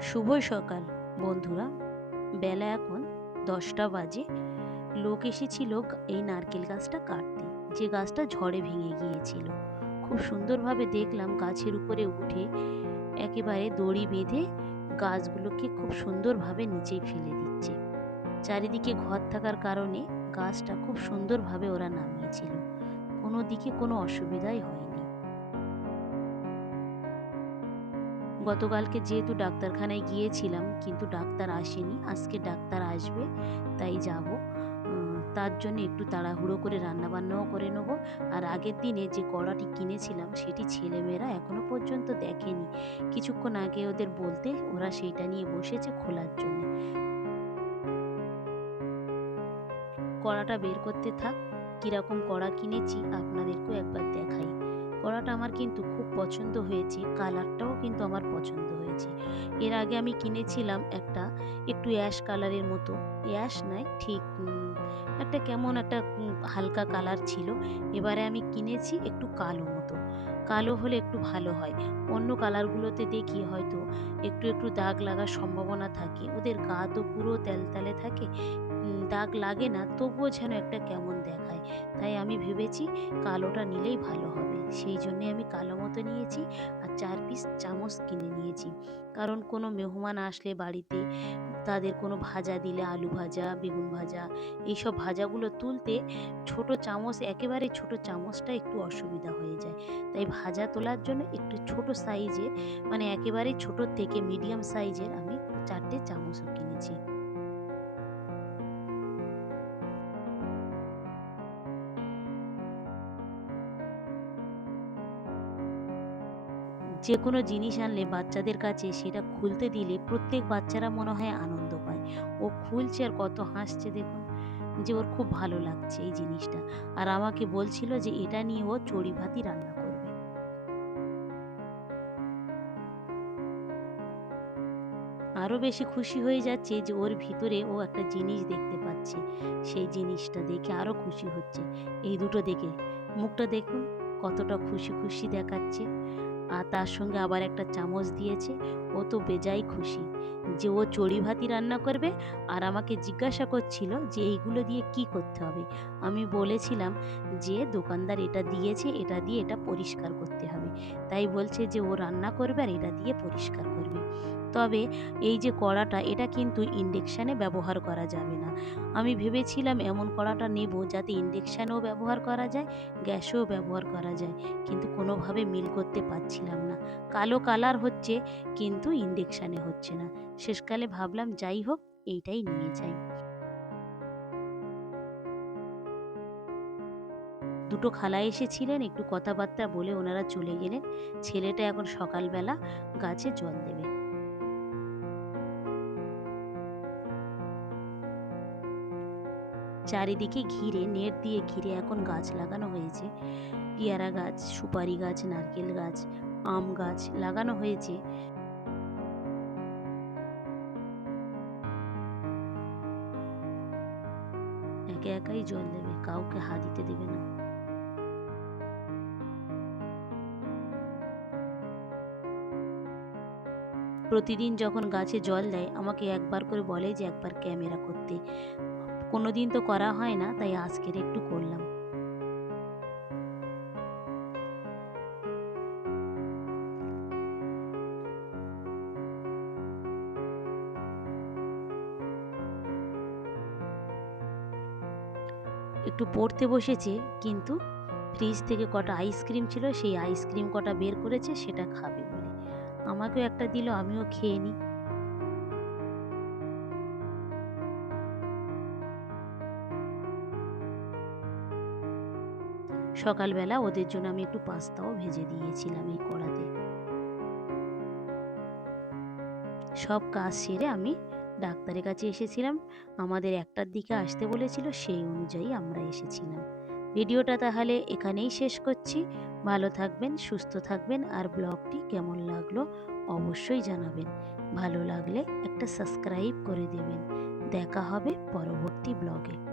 শুভ সকাল, বন্ধুরা। বেলা এখন দশটা বাজে। লোক এসেছিল এই নারকেল গাছটা কাটতে। যে গাছটা ঝড়ে ভেঙে গিয়েছিল। খুব সুন্দরভাবে দেখলাম গাছের উপরে উঠে একেবারে দড়ি বেঁধে গাছগুলোকে খুব সুন্দরভাবে নিচে ফেলে দিচ্ছে। চারিদিকে ঘর থাকার কারণে গাছটা খুব সুন্দরভাবে ওরা নামিয়েছিল। কোনো দিকে কোনো অসুবিধাই হয়নি। গতকালকে যেহেতু ডাক্তারখানায় গিয়েছিলাম, কিন্তু ডাক্তার আসেনি। আজকে ডাক্তার আসবে, তাই যাব। তার জন্য একটু তাড়াহুড়ো করে রান্না বান্নাও করে নেব। আর আগের দিনে যে কড়াটি কিনেছিলাম, সেটি ছেলেমেয়েরা এখনও পর্যন্ত দেখেনি। কিছুক্ষণ আগে ওদের বলতে ওরা সেইটা নিয়ে বসেছে খোলার জন্য। কড়াটা বের করতে থাক, কীরকম কড়া কিনেছি আপনাদেরকেও একবার দেখাই। কড়াটা আমার কিন্তু খুব পছন্দ হয়েছে, কালারটাও কিন্তু আমার পছন্দ হয়েছে। এর আগে আমি কিনেছিলাম একটা, একটু অ্যাশ কালারের মতো। অ্যাশ নয়, ঠিক একটা কেমন একটা হালকা কালার ছিল। এবারে আমি কিনেছি একটু কালো মতো। কালো হলে একটু ভালো হয়। অন্য কালারগুলোতে দেখি হয়তো একটু একটু দাগ লাগার সম্ভাবনা থাকে। ওদের গা তো পুরো তেলতেলে থাকে দাগ লাগে না, তবুও যেন একটা কেমন দেখায়। তাই আমি ভেবেছি কালোটা নিলেই ভালো হবে। সেই জন্যে আমি কালো মতো নিয়েছি আর চার পিস চামচ কিনে নিয়েছি। কারণ কোনো মেহমান আসলে বাড়িতে তাদের কোনো ভাজা দিলে আলু ভাজা, বেগুন ভাজা এইসব ভাজাগুলো তুলতে ছোট চামচ, একেবারে ছোট চামচটা একটু অসুবিধা হয়ে যায়। তাই ভাজা তোলার জন্য একটু ছোট সাইজের মানে একেবারে ছোট থেকে মিডিয়াম সাইজের আমি চারটে চামচও কিনেছি। যে কোনো জিনিস আনলে বাচ্চাদের কাছে সেটা খুলতে দিলে প্রত্যেক বাচ্চারা মনে হয় আনন্দ পায়। ও খুলছে আর কত হাসছে দেখুন, যে ওর খুব ভালো লাগছে এই জিনিসটা। আর আমাকে বলছিল যে এটা নিয়ে ও চড়ি ভাতি রান্না করবে। আরও বেশি খুশি হয়ে যাচ্ছে যে ওর ভিতরে ও একটা জিনিস দেখতে পাচ্ছে। সেই জিনিসটা দেখে আরও খুশি হচ্ছে। এই দুটো দেখে মুখটা দেখুন, কতটা খুশি খুশি দেখাচ্ছে। আর তার সঙ্গে আবার একটা চামচ দিয়েছে। ও তো বেজায় খুশি যে ও চড়ি ভাতি রান্না করবে আর আমাকে জিজ্ঞাসা করছিল যে এইগুলো দিয়ে কি করতে হবে। আমি বলেছিলাম যে দোকানদার এটা দিয়েছে, এটা দিয়ে এটা পরিষ্কার করতে হবে। তাই বলছে যে ও রান্না করবে আর এটা দিয়ে পরিষ্কার করবে। তবে এই যে কড়াটা, এটা কিন্তু ইন্ডেকশানে ব্যবহার করা যাবে না। আমি ভেবেছিলাম এমন কড়াটা নেব যাতে ইন্ডেকশানেও ব্যবহার করা যায়, গ্যাসেও ব্যবহার করা যায়। কিন্তু কোনোভাবে মিল করতে পারছিলাম না। কালো কালার হচ্ছে, কিন্তু ইন্ডেকশানে হচ্ছে না। শেষকালে ভাবলাম, যাই হোক, এইটাই নিয়ে যাই। দুটো খালা এসেছিলেন, একটু কথাবার্তা বলে ওনারা চলে গেলেন। ছেলেটা এখন সকালবেলা গাছে জল দেবে। চারিদিকে ঘিরে, নেট দিয়ে ঘিরে এখন গাছ লাগানো হয়েছে। পেয়ারা গাছ, সুপারি গাছ, নারকেল গাছ, আম গাছ লাগানো হয়েছে। একে একাই জল দেবে, কাউকে হাত দিতে দেবে না। প্রতিদিন যখন গাছে জল দেয়, আমাকে একবার করে বলে যে, একবার ক্যামেরা করতে। কোনোদিন তো করা হয় না, তাই আজকের একটু করলাম। একটু পড়তে বসেছে, কিন্তু ফ্রিজ থেকে কটা আইসক্রিম ছিল, সেই আইসক্রিম কটা বের করেছে, সেটা খাবে বলে। আমাকেও একটা দিল, আমিও খেয়ে নিই। সকালবেলা ওদের জন্য আমি একটু পাস্তাও ভেজে দিয়েছিলাম এই কড়াতে। সব কাজ সেরে আমি ডাক্তারের কাছে এসেছিলাম। আমাদের একটার দিকে আসতে বলেছিল, সেই অনুযায়ী আমরা এসেছিলাম। ভিডিওটা তাহলে এখানেই শেষ করছি। ভালো থাকবেন, সুস্থ থাকবেন আর ব্লগটি কেমন লাগল অবশ্যই জানাবেন। ভালো লাগলে একটা সাবস্ক্রাইব করে দেবেন। দেখা হবে পরবর্তী ব্লগে।